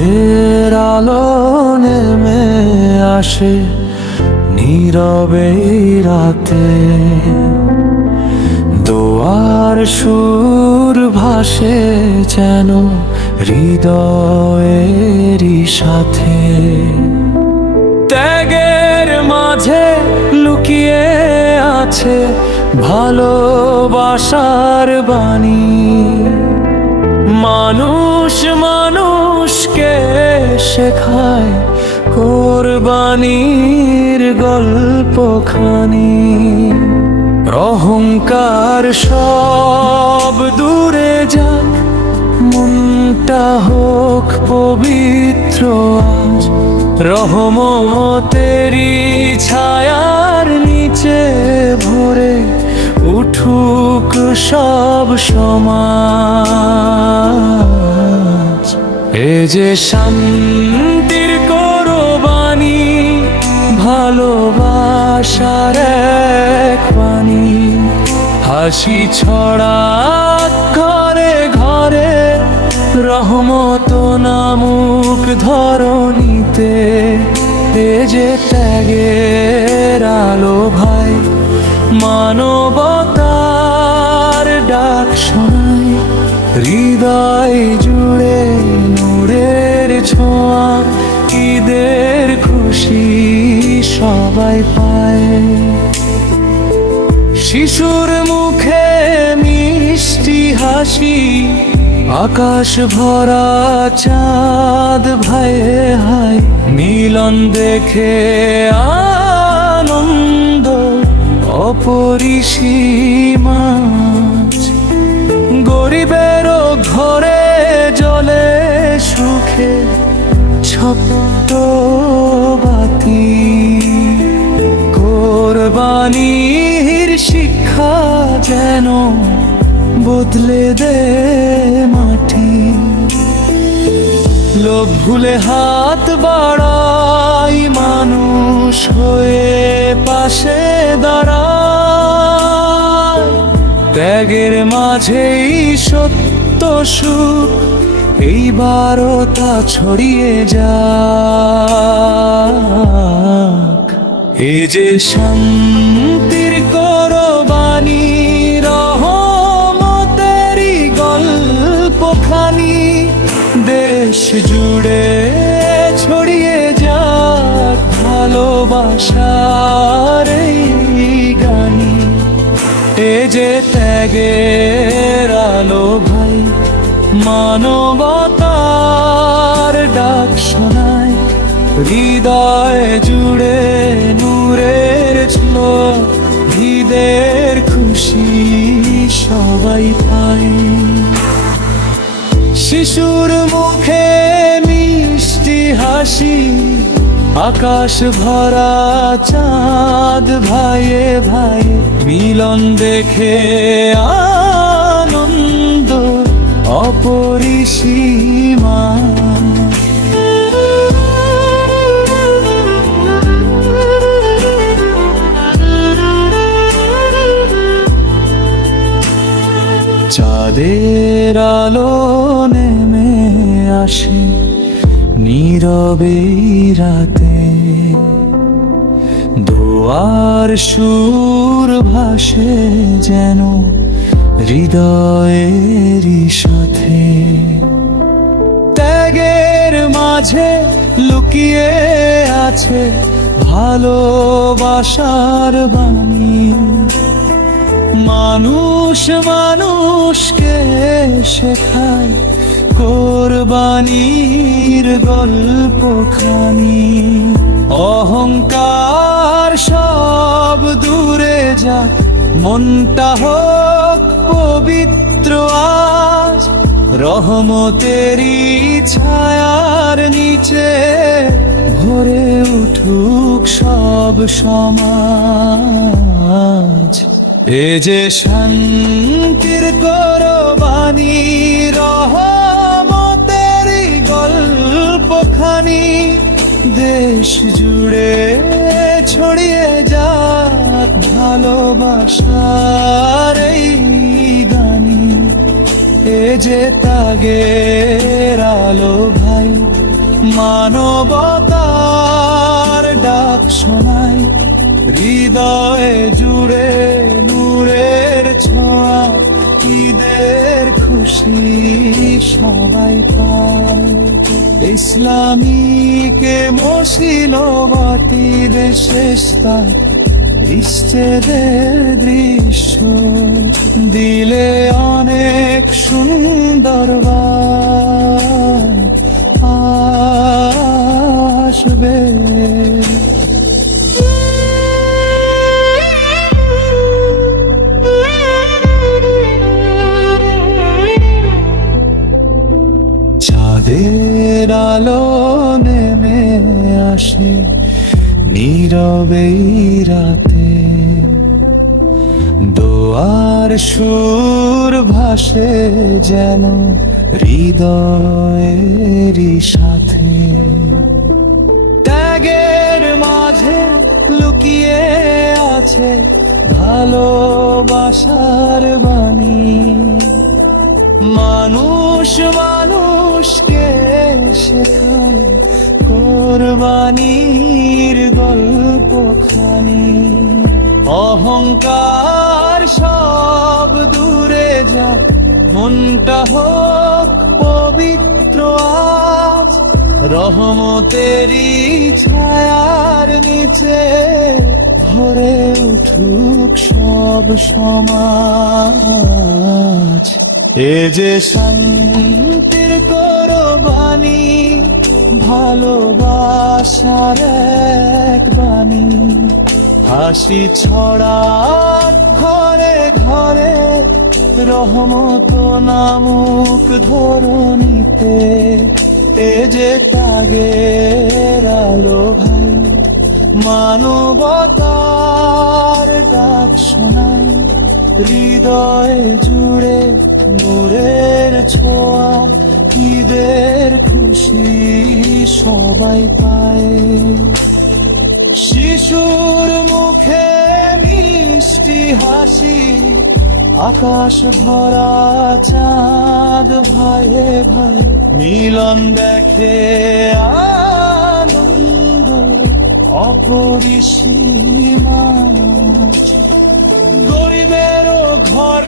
চাঁদের আলো নেমে আসে নীরবে রাতে, দোয়ার সুর ভাসে যেন হৃদয়েরই সাথে। ত্যাগের মাঝে লুকিয়ে আছে ভালোবাসার বাণী, মানুষ মানুষকে শেখায় কোরবানির গল্পখানি। অহংকার সব দূরে যাক, মনটা হোক পবিত্র আজ, রহমতেরি ছায়ার নিচে ভরে উঠুক সব সমাজ। এ যে শান্তির কোরবানি, ভালোবাসার এক বাণী, হাসি ছড়া ঘরে ঘরে, রহমত নামুক ধরণীতে। এ যে ত্যাগের আলো ভাই, মানবতার ডাক শোনায়, হৃদয় জুড়ে নূরের ছোঁয়া, ঈদের খুশি সবাই পায়। শিশুর মুখে মিষ্টি হাসি, আকাশ ভরা চাঁদ ভাইয়ে হায়, মিলন দেখে আনন্দ অপরিসীম। গরিবেরও ঘরে জ্বলে সুখে ছোট্ট বাতি, কোরবানির শিক্ষা যেন বদলে দে মাটি। লোভ ভুলে হাত বাড়াই, মানুষ হয়ে পাশে দাঁড়ায়। ত্যাগের মাঝেই সত্য সুখ, এইবারও তা ছড়িয়ে যাক। এ যে শান্তির কোরবানি, রহমতেরি গল্পখানি, দেশ জুড়ে ছড়িয়ে যাক ভালোবাসার এই গানি। এ যে ত্যাগের আলো ভাই, মানবতার ডাক শোনায়, হৃদয় জুড়ে নূরের ছোঁয়া, ঈদের খুশি সবাই পায়। শিশুর মুখে মিষ্টি হাসি, আকাশ ভরা চাঁদ ভাইয়ে ভাইয়ে, মিলন দেখে আনন্দ অপরিসীম। চাঁদের আলো নেমে আসে নীরবে রাতে, দোয়ার সুর ভাসে যেন হৃদয়েরই সাথে। ত্যাগের মাঝে লুকিয়ে আছে ভালোবাসার বাণী, মানুষ মানুষকে শেখায় কোরবানির গল্পখানি। অহংকার সব দূরে যাক, মনটা হোক পবিত্র আজ, রহমতেরি ছায়ার নিচে ভরে উঠুক সব সমাজ। এ যে শান্তির কোরবানি, রহমতেরি গল্পখানি, দেশ জুড়ে ছড়িয়ে যাক ভালোবাসার এই গানি। এ যে ত্যাগের আলো ভাই, মানবতার ডাক শোনায়, হৃদয়ে জুড়ে নূরের ছোঁয়া, ঈদের খুশি সবাই পায়। ইসলামীকে মশিলবতীর শেষতা বিচ্ছেদের দৃশ্য দিলে অনেক সুন্দর আসবে। চাঁদের আলো নেমে আসে নীরবে রাতে, দোয়ার সুর ভাসে যেন হৃদয়েরই সাথে। ত্যাগের মাঝে লুকিয়ে আছে ভালোবাসার বাণী, মানুষ মানুষকে শেখায় কোরবানির গল্পখানি। অহংকার সব দূরে যাক, মনটা হোক পবিত্র আজ, রহমতেরই ছায়ার নিচে ভরে উঠুক সব সমাজ। এ যে শান্তির কোরবানি, ভালোবাসার এক বাণী, হাসি ছড়াক ঘরে ঘরে, রহমত নামুক ধরণীতে। এ যে ত্যাগের আলো ভাই, মানবতার ডাক শোনায়, হৃদয় জুড়ে নূরের ছোঁয়া, ঈদের খুশি সবাই পায়। শিশুর মুখে মিষ্টি হাসি, আকাশ ভরা চাঁদ ভাইয়ে ভাই, মিলন দেখে আনন্দ অপরিসীম। গরিবেরও ঘর